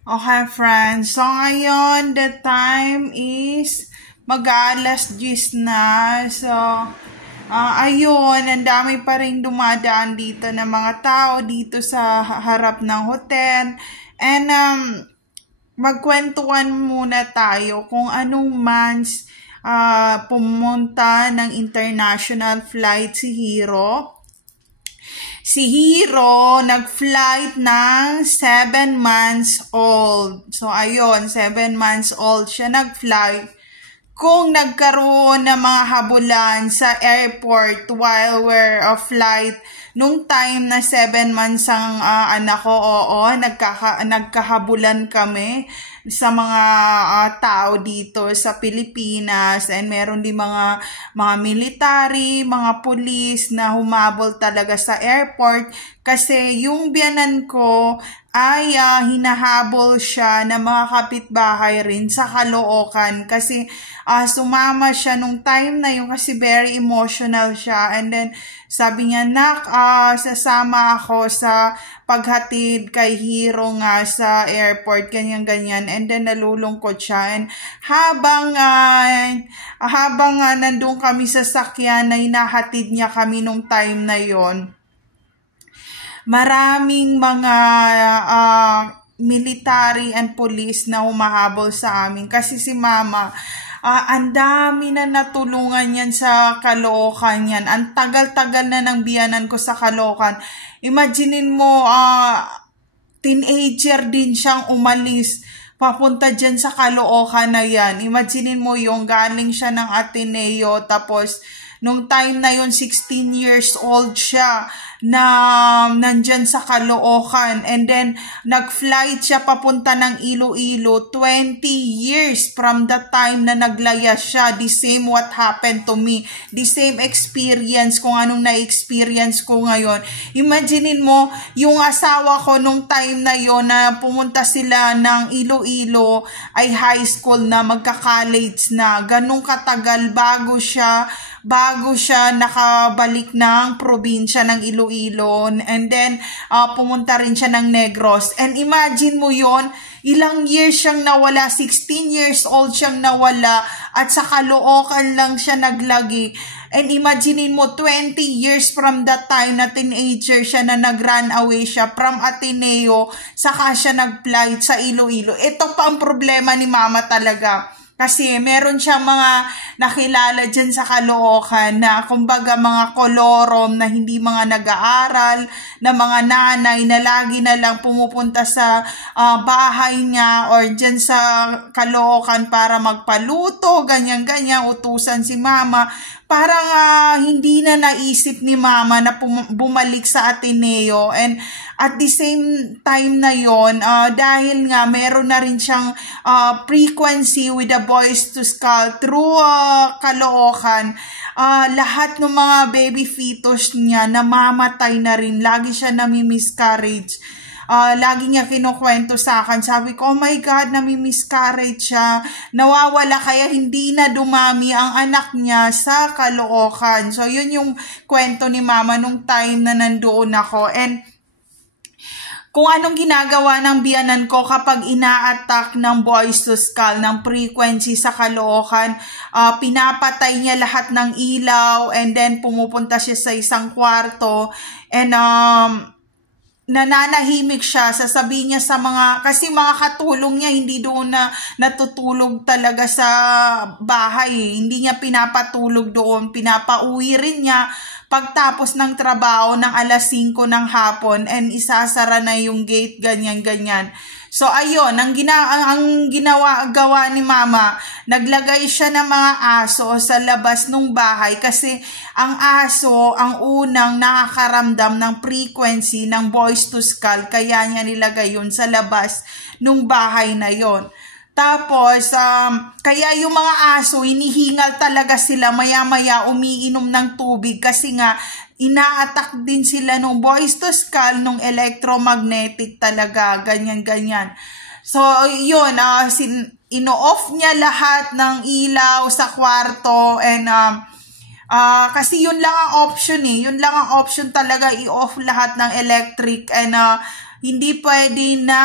Okay, friends. So, ngayon, the time is mag-alas 10 na. So, ayun, ang dami pa rin dumadaan dito ng mga tao dito sa harap ng hotel. And, magkwentuhan muna tayo kung anong months pumunta ng international flight si Hero. Si Hero, nag-flight ng 7 months old. So, ayun, 7 months old siya nag-flight. Kung nagkaroon ng mga habulan sa airport while we're flight, nung time na 7 months ang anak ko, nagkahabulan kami sa mga tao dito sa Pilipinas, and meron din mga military, mga police na humabol talaga sa airport kasi yung biyanan ko ay hinahabol siya ng mga kapitbahay rin sa Caloocan kasi sumama siya nung time na yun kasi very emotional siya, and then sabi niya, "Nak, sasama ako sa paghatid kay Hero nga sa airport," ganyan-ganyan, and then nalulungkot siya. And habang nandun kami sa sakyan na hinahatid niya kami nung time na yon, maraming mga military and police na humahabol sa amin kasi si Mama, ang dami na natulungan yan sa Caloocan yan. Ang tagal-tagal na ng biyanan ko sa Caloocan. Imaginein mo, teenager din siyang umalis papunta dyan sa Caloocan na yan. Imaginein mo yung galing siya ng Ateneo, tapos nung time na yon 16 years old siya na nandyan sa Caloocan, and then nag-flight siya papunta ng Iloilo. 20 years from the time na naglaya siya. The same what happened to me. The same experience kung anong na-experience ko ngayon. Imaginein mo, yung asawa ko nung time na yon na pumunta sila ng Iloilo ay high school na, magka-college na. Ganong katagal bago siya nakabalik ng probinsya ng Iloilo, and then pumunta rin siya ng Negros. And imagine mo yon, ilang years siyang nawala, 16 years old siyang nawala, at sa Caloocan lang siya naglagi. And imaginein mo, 20 years from that time na teenager siya na nag-run away siya from Ateneo, saka siya nag-flight sa Iloilo. Ito pa ang problema ni Mama talaga. Kasi meron siyang mga nakilala dyan sa Caloocan na kumbaga mga kolorom na hindi mga nag-aaral, na mga nanay na lagi na lang pumupunta sa bahay niya or dyan sa Caloocan para magpaluto, ganyan-ganyan, utusan si Mama. Parang hindi na naisip ni Mama na bumalik sa Ateneo. And at the same time na yon, dahil nga meron na rin siyang frequency with the Boys to Skull through Caloocan, lahat ng mga baby fetus niya namamatay na rin. Lagi siya nami-miscarriage. Lagi niya kinukwento sa akin. Sabi ko, oh my God, nami-miscarriage siya. Nawawala, kaya hindi na dumami ang anak niya sa Caloocan. So, yun yung kwento ni Mama nung time na nandoon ako. And kung anong ginagawa ng biyanan ko kapag ina-attack ng Boys to Skull, ng frequency sa Caloocan, pinapatay niya lahat ng ilaw, and then pumupunta siya sa isang kwarto, and nananahimik siya, sasabihin niya sa kasi mga katulong niya hindi doon na natutulog talaga sa bahay. Hindi niya pinapatulog doon, pinapauwi rin niya pagtapos ng trabaho ng alas 5 ng hapon, and isasara na yung gate, ganyan-ganyan. So, ayun, ang gawa ni Mama, naglagay siya ng mga aso sa labas ng bahay kasi ang aso ang unang nakakaramdam ng frequency ng Boys to Skull, kaya niya nilagay yun sa labas ng bahay na yon. Tapos, kaya yung mga aso, hinihingal talaga sila, maya-maya umiinom ng tubig kasi nga, ina-attack din sila ng Boys to Skull, nung electromagnetic talaga, ganyan-ganyan. So, yun, ino-off niya lahat ng ilaw sa kwarto, and kasi yun lang ang option yun lang ang option talaga, i-off lahat ng electric, and hindi pwede na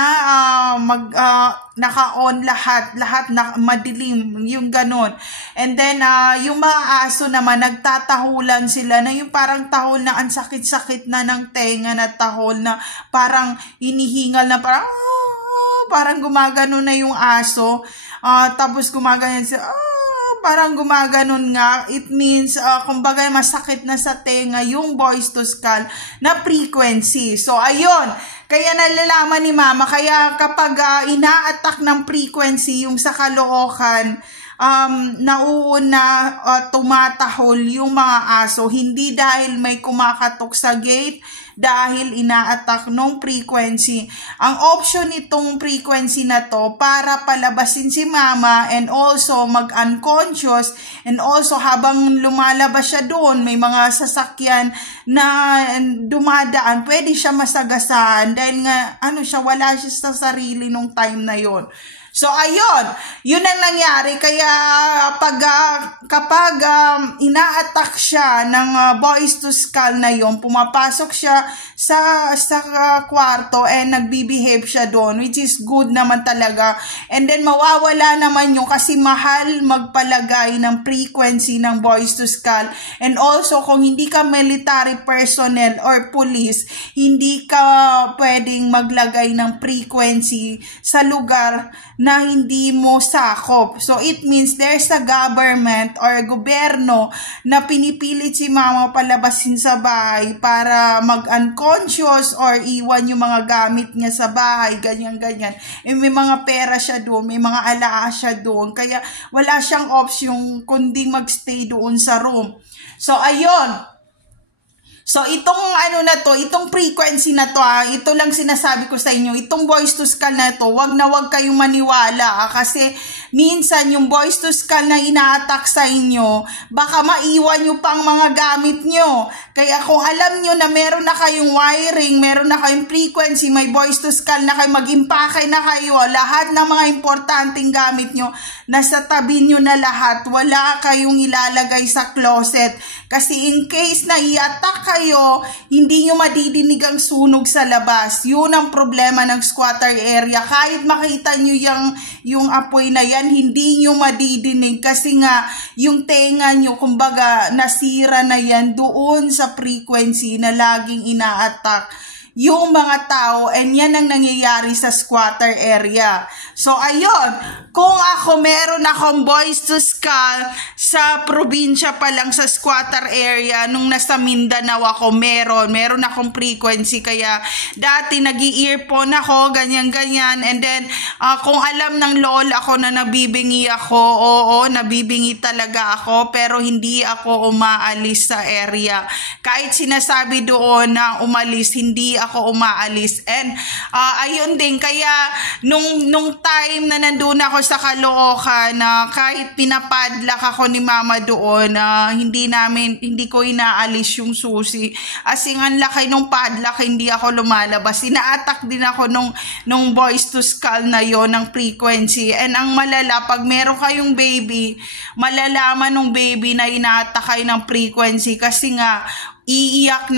naka-on lahat na madilim, yung ganun. And then, yung mga aso naman, nagtatahulan sila na yung parang tahol na ang sakit-sakit na ng tenga na tahol na parang hinihingal na parang gumagano na yung aso. Tapos gumaganon siya, parang gumaganon nga. It means, kumbaga masakit na sa tenga yung voice to skull na frequency. So, ayun. Kaya nalalaman ni mama, kaya kapag ina-attack ng frequency yung sa Caloocan, nauuna tumatahol yung mga aso, hindi dahil may kumakatok sa gate, dahil ina-attack ng frequency. Ang option nitong frequency na to para palabasin si mama and also mag-unconscious, and also habang lumalabas siya doon, may mga sasakyan na dumadaan, pwede siya masagasaan dahil nga wala siya sa sarili nung time na yon. So, ayun, yun ang nangyari. Kaya kapag ina-attack siya ng voice to skull na yun, pumapasok siya sa kwarto and nagbibehave siya doon, which is good naman talaga. And then, mawawala naman yun kasi mahal magpalagay ng frequency ng voice to skull. And also, kung hindi ka military personnel or police, hindi ka pwedeng maglagay ng frequency sa lugar na hindi mo sakop. So, it means there's a government or gobyerno na pinipilit si mama palabasin sa bahay para mag-unconscious or iwan yung mga gamit niya sa bahay, ganyan-ganyan. Eh, may mga pera siya doon, may mga alaas siya doon, kaya wala siyang option kundi magstay doon sa room. So, ayun. So, itong itong frequency na to, ito lang sinasabi ko sa inyo, itong voice to skull na to, wag kayong maniwala, kasi minsan yung voice to skull na ina-attack sa inyo, baka maiwan nyo pang mga gamit nyo. Kaya kung alam nyo na meron na kayong wiring, meron na kayong frequency, may voice to skull na kayo, mag-impake na kayo, lahat ng mga importanteng gamit nyo, nasa tabi nyo na lahat, wala kayong ilalagay sa closet. Kasi in case na i-attack kayo, hindi nyo madidinig ang sunog sa labas. Yun ang problema ng squatter area. Kahit makita nyo yung apoy na yan, hindi nyo madidinig kasi nga yung tenga nyo, kumbaga, nasira na yan doon sa frequency na laging ina-attack yung mga tao, and yan ang nangyayari sa squatter area. So, ayun, kung meron akong voice to skull sa probinsya pa lang sa squatter area, nung nasa Mindanao ako, meron akong frequency, kaya dati nag-i-earphone ako, ganyan-ganyan, and then, kung alam ng lola ko na nabibingi ako, oo, nabibingi talaga ako, pero hindi ako umaalis sa area. Kahit sinasabi doon na umalis, hindi ako umaalis. And ayun din, kaya nung time na nandun ako sa Caloocan, kahit pinapadlock ako ni mama doon, hindi ko inaalis yung susi. As in, ang laki nung padlock, hindi ako lumalabas. Ina-attack din ako nung voice to skull na yon ng frequency. And ang malala, pag meron kayong baby, malalaman ng baby na ina-attack kayo ng frequency kasi nga, iiyak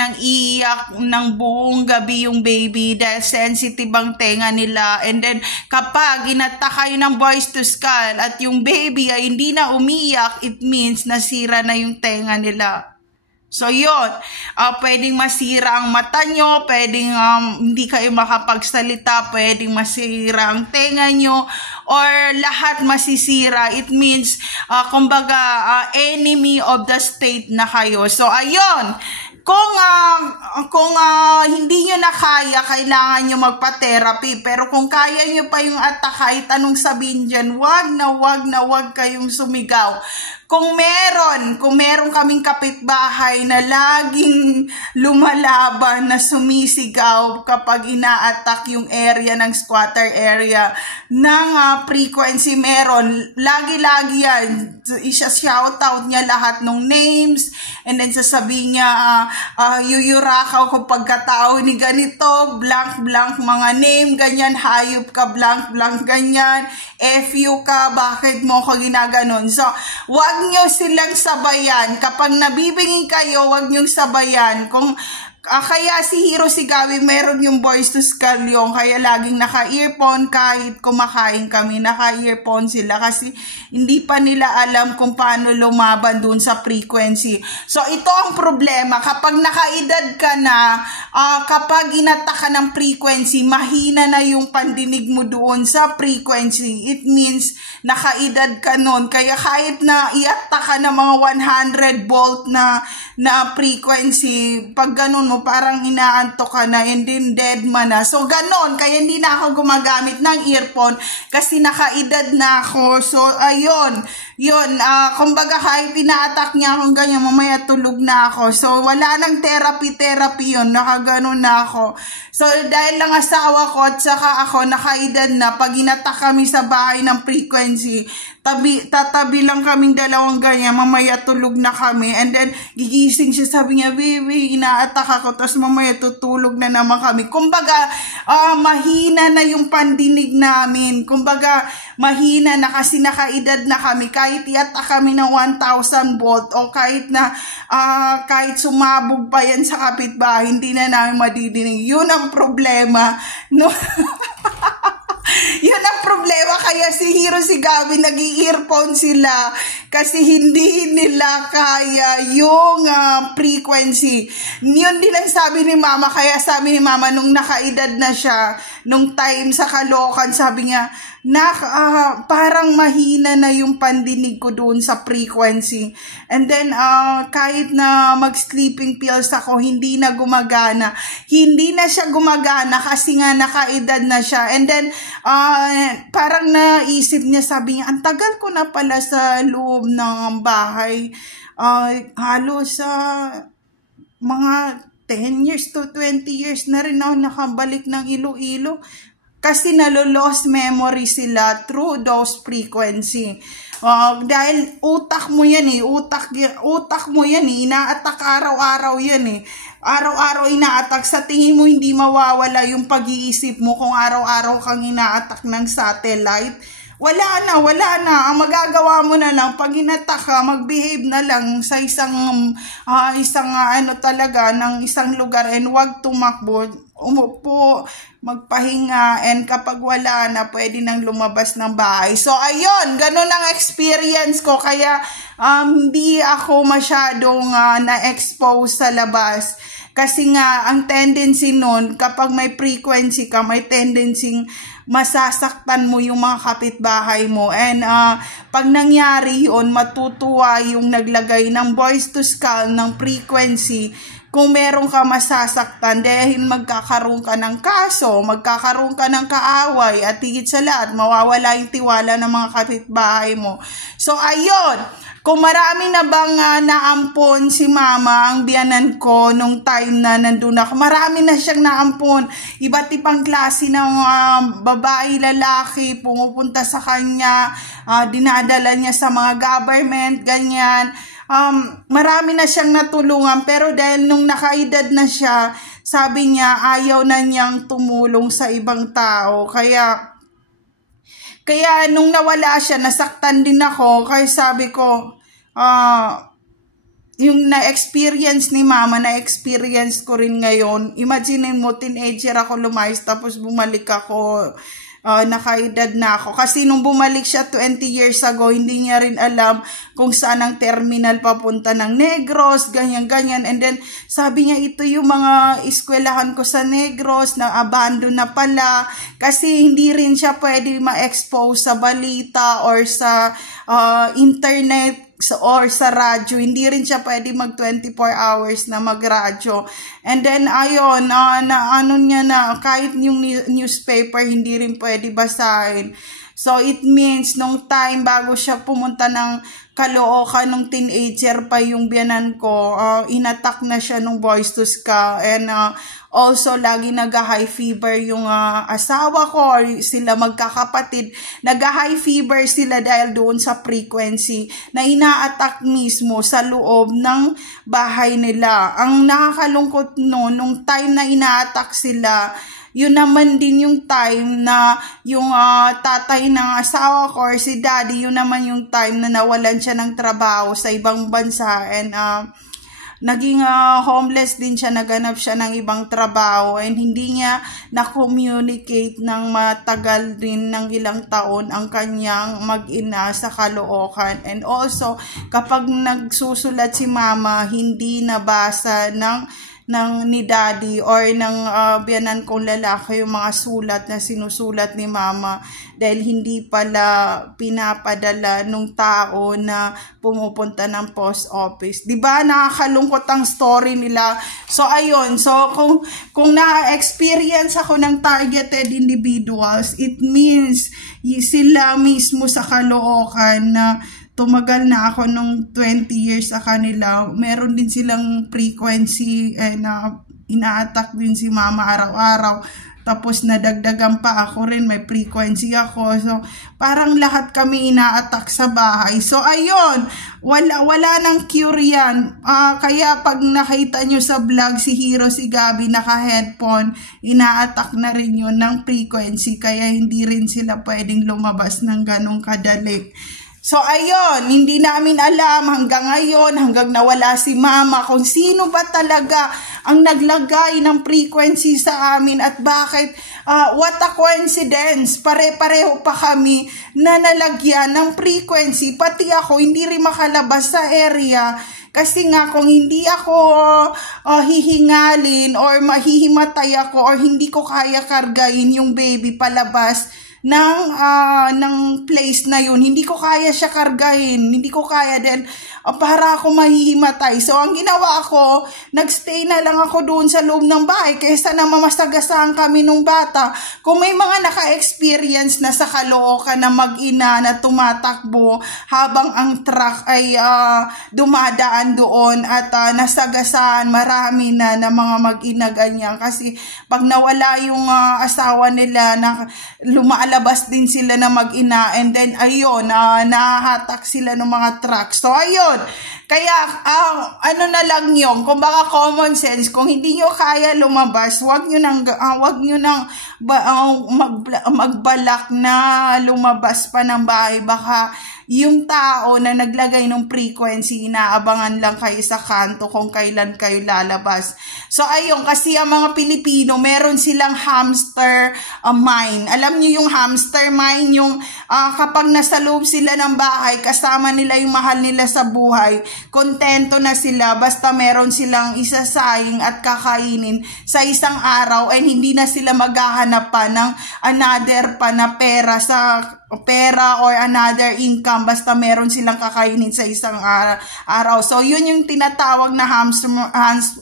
ng buong gabi yung baby dahil sensitive ang tenga nila. And then, kapag inattack kayo ng voice to skull at yung baby ay hindi na umiyak, it means nasira na yung tenga nila. So, yun. Pwedeng masira ang mata nyo, pwedeng hindi kayo makapagsalita, pwedeng masira ang tenga nyo, or lahat masisira. It means, kumbaga, enemy of the state na kayo. So, ayun. Kung hindi nyo na kaya, kailangan nyo magpa-therapy. Pero kung kaya nyo pa yung attack, kahit anong sabihin dyan, wag na kayong sumigaw. Kung meron kaming kapitbahay na laging lumalaban na sumisigaw kapag ina-attack yung area ng squatter area ng frequency, meron. Lagi-lagi yan. Isa-shoutout niya lahat ng names, and then sasabihin niya, yuyurakaw ko pagkatao ni ganito, blank-blank mga name, ganyan, hayop ka, blank-blank, ganyan, FU ka, bakit mo ko ginaganon. So, wag nyo silang sabayan. Kapag nabibingin kayo, wag nyo sabayan. Kung Kaya si Hiro Sigawi meron yung voice to skull yung kaya laging naka-earphone kahit kumakain kami, naka-earphone sila kasi hindi pa nila alam kung paano lumaban dun sa frequency. So ito ang problema, kapag nakaedad ka na, kapag inatak ka ng frequency, mahina na yung pandinig mo doon sa frequency. It means nakaedad ka nun. Kaya kahit na iatak ka ng mga 100 volt na frequency, pag ganun mo, parang inaantok ka na and then dead man na. So, ganon. Kaya hindi na ako gumagamit ng earphone kasi nakaedad na ako. So, ayun. Yun. Kumbaga, kahit ina-attack niya akong ganyan, mamaya tulog na ako. So, wala nang therapy yun. Nakaganon na ako. So, dahil lang asawa ko at saka ako nakaedad na, pag inattack kami sa bahay ng frequency, tatabi lang kaming dalawang ganyan, mamaya tulog na kami, and then gigising siya, sabi niya, baby, ina-attack ako, tapos mamaya tutulog na naman kami. Kumbaga, mahina na yung pandinig namin. Kumbaga, mahina na kasi nakaedad na kami. Kahit i-attack kami ng 1,000 volt o kahit na kahit sumabog pa yan sa kapitbahay, hindi na namin madidinig. Yun ang problema. No? Yun ang problema, kaya si Hiro Sigawi nag-i-earphone sila kasi hindi nila kaya yung frequency. Yun din ang sabi ni mama, kaya sabi ni mama nung nakaedad na siya, nung time sa Caloocan, sabi niya, parang mahina na yung pandinig ko doon sa frequency. And then, kahit na mag-sleeping pills ako, hindi na gumagana. Hindi na siya gumagana kasi nga nakaedad na siya. And then, parang naisip niya, sabi niya, ang tagal ko na pala sa loob ng bahay. Halos mga 10 years to 20 years na rin ako nakabalik ng Iloilo. Kasi nalo-lost memory sila through those frequency. Dahil utak mo yan utak mo yan ina-attack araw-araw yan Araw-araw ina-attack. Sa tingin mo hindi mawawala yung pag-iisip mo kung araw-araw kang ina-attack ng satellite. Wala na. Ang magagawa mo na lang, pag inattack ka, mag-behave na lang sa isang lugar and wag tumakbo. Umupo, magpahinga, and kapag wala na, pwede nang lumabas ng bahay. So, ayun, ganun ang experience ko. Kaya, hindi ako masyadong na-expose sa labas. Kasi nga, ang tendency nun, kapag may frequency ka, may tendency masasaktan mo yung mga kapitbahay mo. And pag nangyari yun, matutuwa yung naglagay ng voice to skull ng frequency. Kung meron ka masasaktan dahil magkakaroon ka ng kaso, magkakaroon ka ng kaaway, at higit sa lahat, mawawala yung tiwala ng mga kapitbahay mo. So, ayun. Kung marami na bang naampon si mama, ang biyanan ko, nung time na nandun ako, marami na siyang naampon. Iba't ibang klase ng babae, lalaki, pumupunta sa kanya, dinadala niya sa mga government, ganyan. Marami na siyang natulungan, pero dahil nung nakaedad na siya, sabi niya ayaw na niyang tumulong sa ibang tao. Kaya nung nawala siya, nasaktan din ako. Kaya sabi ko, yung na-experience ni mama, na-experience ko rin ngayon. Imagine mo, teenager ako lumayas, tapos bumalik ako, nakaedad na ako. Kasi nung bumalik siya 20 years ago, hindi niya rin alam kung saan ang terminal papunta ng Negros, ganyan-ganyan. And then, sabi niya, ito yung mga eskwelahan ko sa Negros, na abandon na pala. Kasi hindi rin siya pwede ma-expose sa balita or sa internet or sa radyo. Hindi rin siya pwede mag 24 hours na magradyo. And then, ayun, kahit yung newspaper, hindi rin pwede basahin. So, it means, nung time bago siya pumunta ng Caloocan, nung teenager pa yung biyanan ko, inattack na siya nung voice to skull. And also, lagi nag-high fever yung asawa ko, or sila magkakapatid. Nag-high fever sila dahil doon sa frequency na ina-attack mismo sa loob ng bahay nila. Ang nakakalungkot nung time na ina-attack sila, yun naman din yung time na yung tatay ng asawa ko or si daddy, yun naman yung time na nawalan siya ng trabaho sa ibang bansa. And naging homeless din siya, naganap siya ng ibang trabaho, and hindi niya na-communicate ng matagal din ng ilang taon ang kanyang mag-ina sa Caloocan. And also, kapag nagsusulat si mama, hindi nabasa ni daddy or ng biyanan kong lalaki yung mga sulat na sinusulat ni mama dahil hindi pala pinapadala nung tao na pumupunta ng post office. Diba? Nakakalungkot ang story nila. So, ayun. So, kung na-experience ako ng targeted individuals, it means sila mismo sa Caloocan na tumagal na ako nung 20 years sa kanila. Meron din silang frequency na ina-attack din si mama araw-araw. Tapos nadagdagan pa ako rin, may frequency ako. So, parang lahat kami ina-attack sa bahay. So, ayun, wala nang cure yan. Kaya pag nakita nyo sa vlog si Hero, si Gabi, naka-headphone, ina-attack na rin yun ng frequency. Kaya hindi rin sila pwedeng lumabas ng ganong kadali. So, ayun, hindi namin alam hanggang ngayon, hanggang nawala si mama, kung sino ba talaga ang naglagay ng frequency sa amin at bakit, what a coincidence, pare-pareho pa kami na nalagyan ng frequency, pati ako hindi rin makalabas sa area. Kasi nga kung hindi ako hihingalin or mahihimatay ako or hindi ko kaya kargain yung baby palabas ng place na yun, hindi ko kaya siya kargahin, hindi ko kaya din para ako mahihimatay. So, ang ginawa ko, nagstay na lang ako doon sa loob ng bahay kaysa na mamasagasaan kami nung bata. Kung may mga naka-experience na sa Caloocan na mag-ina na tumatakbo habang ang truck ay dumadaan doon at nasagasaan, marami na mga mag-ina ganyan. Kasi pag nawala yung asawa nila, lumalabas din sila na mag-ina, and then ayun, nahahatak sila ng mga truck. So, ayun. Kaya, ano na lang yun, kung baka common sense, kung hindi nyo kaya lumabas, wag nyo nang magbalak na lumabas pa ng bahay. Baka yung tao na naglagay ng frequency, inaabangan lang kayo sa kanto kung kailan kayo lalabas. So, ayun, kasi ang mga Pilipino, meron silang hamster mind. Alam niyo yung hamster mind, yung kapag nasa loob sila ng bahay, kasama nila yung mahal nila sa buhay, kontento na sila, basta meron silang isasaing at kakainin sa isang araw, and hindi na sila maghahanap pa ng another pa na pera or another income, basta meron silang kakainin sa isang araw. So, yun yung tinatawag na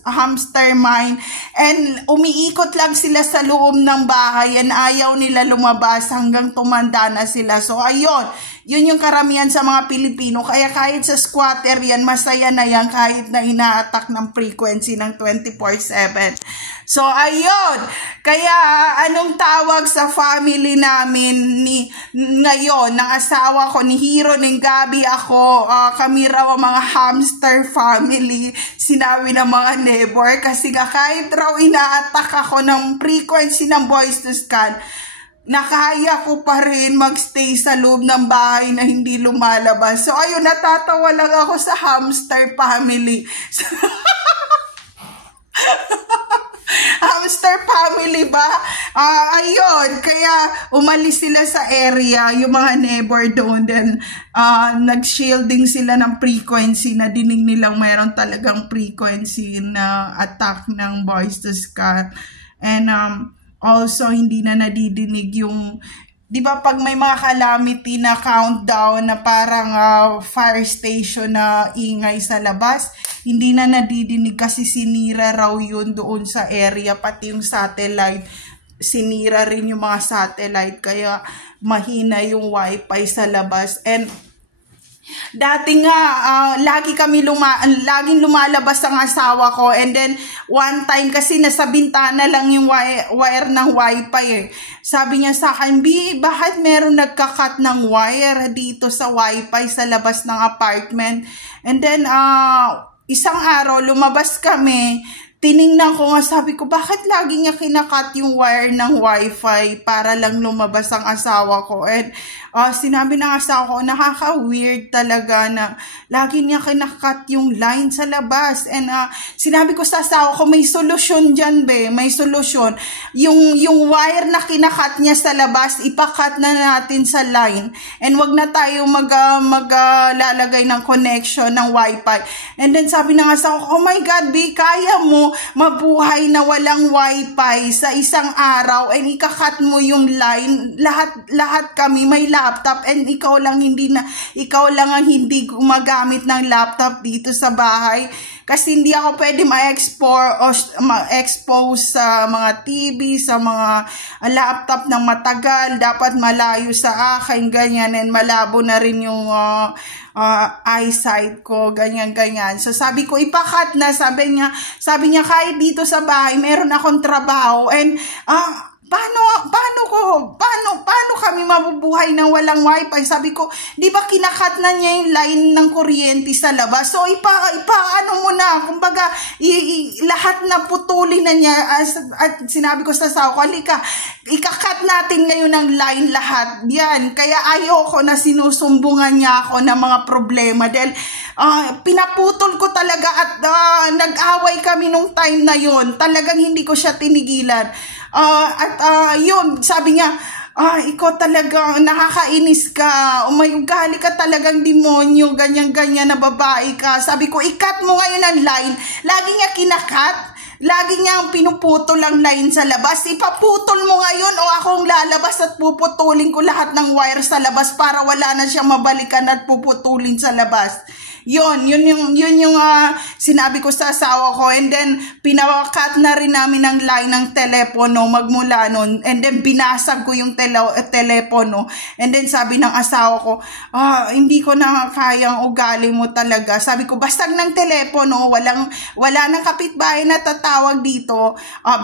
hamster mind, and umiikot lang sila sa loob ng bahay, and ayaw nila lumabas hanggang tumanda na sila. So, ayun, yun yung karamihan sa mga Pilipino. Kaya kahit sa squatter yan, masaya na yan kahit na ina-attack ng frequency ng 24/7. So, ayun. Kaya, anong tawag sa family namin ngayon, ng asawa ko, ni Hero, ni Gabi, ako, kami raw ang mga hamster family, sinabi ng mga neighbor. Kasi nga kahit raw ina-attack ako ng frequency ng Boys to Scan, nakaya ko pa rin magstay sa loob ng bahay na hindi lumalabas. So, ayun, natatawa lang ako sa hamster family. Hamster family ba? Ayun, kaya umalis sila sa area, yung mga neighbor doon, then nag-shielding sila ng frequency na dinig nilang mayroon talagang frequency na attack ng Boys to Scan. And also, hindi na nadidinig yung, di ba pag may mga calamity na countdown na parang fire station na ingay sa labas, hindi na nadidinig kasi sinira raw yun doon sa area, pati yung satellite, sinira rin yung mga satellite, kaya mahina yung wifi sa labas. And dati nga, laging lumalabas ang asawa ko, and then one time kasi nasa bintana lang yung wire ng wifi eh. Sabi niya sa akin, B, bakit meron nagkakat ng wire dito sa wifi sa labas ng apartment? And then, isang araw lumabas kami, tiningnan ko nga, sabi ko, bakit lagi niya kinakat yung wire ng wifi para lang lumabas ang asawa ko? And sinabi ng asawa ko, nakaka-weird talaga na lagi niya kinakat yung line sa labas. And sinabi ko sa asawa ko, may solusyon dyan, be, may solusyon. Yung wire na kinakat niya sa labas, ipakat na natin sa line. And wag na tayo maglalagay ng connection ng wifi. And then sabi ng asawa ko, oh my God, be, kaya mo mabuhay na walang wifi sa isang araw and ikakat mo yung line, lahat kami may laptop and ikaw lang ang hindi gumagamit ng laptop dito sa bahay kasi hindi ako pwede ma-expose sa mga TV, sa mga laptop ng matagal, dapat malayo sa akin, ganyan, and malabo na rin yung eyesight ko, ganyan. So sabi ko, ipakat na, sabi niya kahit dito sa bahay, meron akong trabaho, and paano kami mabubuhay ng walang wifi? Sabi ko, di ba kinakat na niya yung line ng kuryente sa labas? So, ano mo na, kumbaga, lahat na putulin na niya, at sinabi ko sa asawa ko, halika, ikakat natin ngayon ng line lahat. Yan, kaya ayoko na sinusumbungan niya ako ng mga problema dahil pinaputol ko talaga at nag-away kami nung time na yon. Talagang hindi ko siya tinigilan. Yun, sabi niya, ikaw talaga, nakakainis ka, may ugali ka talagang demonyo, ganyan-ganyan na babae ka. Sabi ko, ikat mo ngayon ang line. Lagi niya kinakat, lagi niya ang pinuputol ang line sa labas. Ipaputol mo ngayon o akong lalabas at puputulin ko lahat ng wire sa labas para wala na siya mabalikan at puputulin sa labas. Yun yung sinabi ko sa asawa ko, and then pinawakat na rin namin ang line ng telepono magmula nun, and then binasag ko yung telepono, and then sabi ng asawa ko, hindi ko na kayang ugali mo talaga. Sabi ko, basag ng telepono, wala nang kapitbahay na tatawag dito,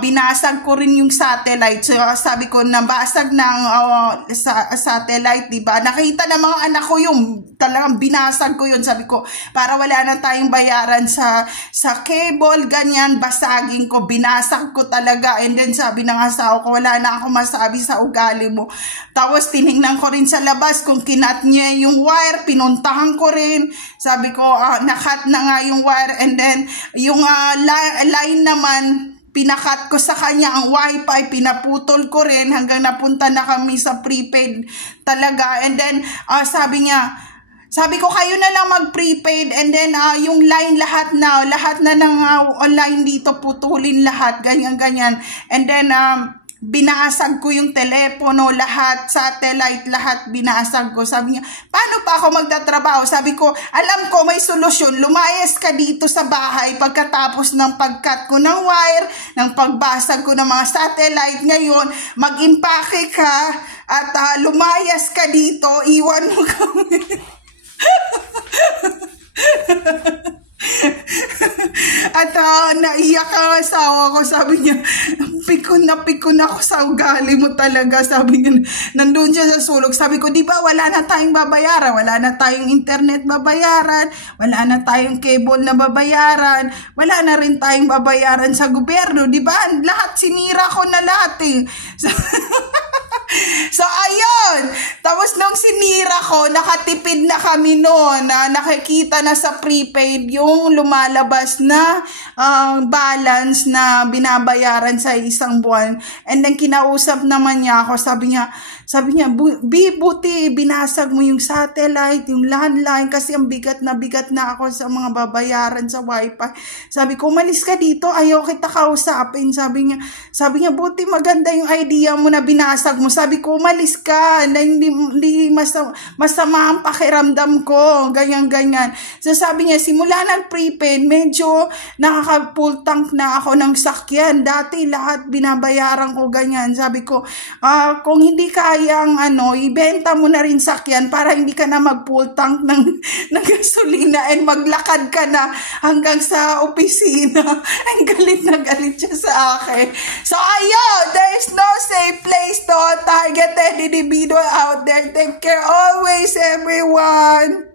binasag ko rin yung satellite. So sabi ko, nabasag ng satellite, diba? Nakita ng mga anak ko yung talagang binasag ko yun. Sabi ko, para wala na tayong bayaran sa cable, ganyan, basagin ko, binasag ko talaga. And then sabi ng asawa ko, wala na ako masabi sa ugali mo. Tapos tinignan ko rin sa labas kung kinat niya yung wire, pinuntahan ko rin. Sabi ko, nakat na nga yung wire, and then yung line naman, pinakat ko sa kanya ang wifi, pinaputol ko rin hanggang napunta na kami sa prepaid talaga. And then sabi ko, kayo na lang mag-prepaid, and then yung line lahat na ng online dito, putulin lahat, ganyan. And then binasag ko yung telepono, lahat, satellite, lahat binasag ko. Sabi niya, paano pa ako magtatrabaho? Sabi ko, alam ko may solusyon, lumayas ka dito sa bahay pagkatapos ng pagkat ko ng wire, ng pagbasag ko ng mga satellite. Ngayon, mag-impake ka at lumayas ka dito, iwan mo kami. At naiyak ang asawa ko. Sabi niya, pikon na ako sa ugali mo talaga. Sabi niya, nandun siya sa sulok. Sabi ko, di ba wala na tayong babayaran, wala na tayong internet babayaran, wala na tayong cable na babayaran, wala na rin tayong babayaran sa gobyerno, di ba? Lahat, sinira ko na lahat eh. So, ayun. Tapos, nung sinira ko, nakatipid na kami noon. Nakikita na sa prepaid yung lumalabas na balance na binabayaran sa isang buwan. And then, kinausap naman niya ako. Sabi niya, buti, binasag mo yung satellite, yung landline, kasi ang bigat na ako sa mga babayaran sa wifi. Sabi ko, umalis ka dito, ayaw kita kausapin. Sabi niya, buti maganda yung idea mo na binasag mo. Sabi ko, umalis ka, na hindi masama ang pakiramdam ko, ganyan. So sabi niya, simula ng prepaid, medyo nakaka-full tank na ako ng sakyan. Dati lahat binabayaran ko, ganyan. Sabi ko, kung hindi kayang ibenta mo na rin sakyan para hindi ka na mag-full tank ng gasolina and maglakad ka na hanggang sa opisina. Ang galit na galit siya sa akin. So ayun, there is no safe place to target any individual out there. Take care always, everyone.